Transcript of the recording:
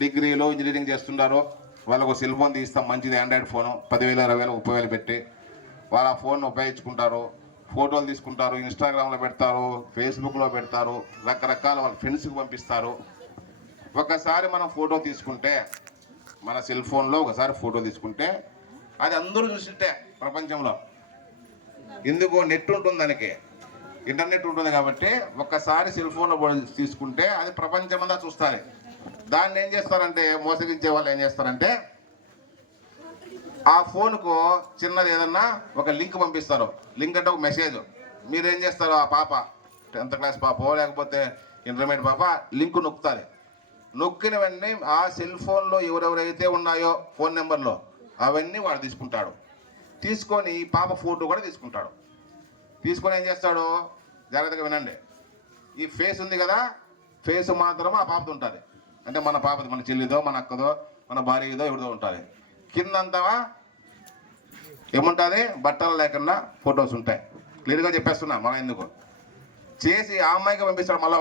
డిగ్రీలో ఇంజనీరింగ్ చేస్తుంటారో వాళ్ళకు cell phone తీస్తాం, మంచిది ఆండ్రాయిడ్ ఫోను 10,000 20,000 30,000 పెట్టి వాళ్ళ ఆ ఫోన్ ఉపయోగించుకుంటారు, ఫోటోలు తీసుకుంటారు, ఇన్స్టాగ్రామ్లో పెడతారు, ఫేస్బుక్లో పెడతారు, రకరకాల వాళ్ళ ఫ్రెండ్స్కి పంపిస్తారు. ఒకసారి మనం ఫోటో తీసుకుంటే, మన సెల్ ఫోన్లో ఒకసారి ఫోటో తీసుకుంటే అది అందరూ చూసింటే ప్రపంచంలో, ఎందుకు నెట్ ఉంటుంది, దానికి ఇంటర్నెట్ ఉంటుంది కాబట్టి ఒక్కసారి సెల్ ఫోన్లో తీసుకుంటే అది ప్రపంచమంతా చూస్తారు. దాన్ని ఏం చేస్తారంటే మోసగించే వాళ్ళు ఏం చేస్తారంటే ఆ ఫోన్కు చిన్నది ఏదన్నా ఒక లింక్ పంపిస్తారు. లింక్ అంటే ఒక మెసేజ్. మీరేం చేస్తారు, ఆ పాప 10th క్లాస్ పాప లేకపోతే ఇంటర్మీడియట్ పాప లింక్ నొక్కుతుంది. నొక్కిన వెంటనే ఆ సెల్ ఫోన్లో ఎవరెవరైతే ఉన్నాయో ఫోన్ నెంబర్లో అవన్నీ వాడు తీసుకుంటాడు. తీసుకొని పాప ఫోటో కూడా తీసుకుంటాడు. తీసుకొని ఏం చేస్తాడు, జాగ్రత్తగా వినండి, ఈ ఫేస్ ఉంది కదా, ఫేస్ మాత్రం ఆ పాపతో ఉంటుంది. అంటే మన పాపది, మన చెల్లిదో, మన అక్కదో, మన భార్యదో, ఎవరిదో ఉంటుంది. కిందంతా ఏముంటుంది, బట్టలు లేకుండా ఫొటోస్ ఉంటాయి. క్లియర్గా చెప్పేస్తున్నా. మన ఎందుకు చేసి ఆ అమ్మాయికి పంపిస్తాడు. మళ్ళీ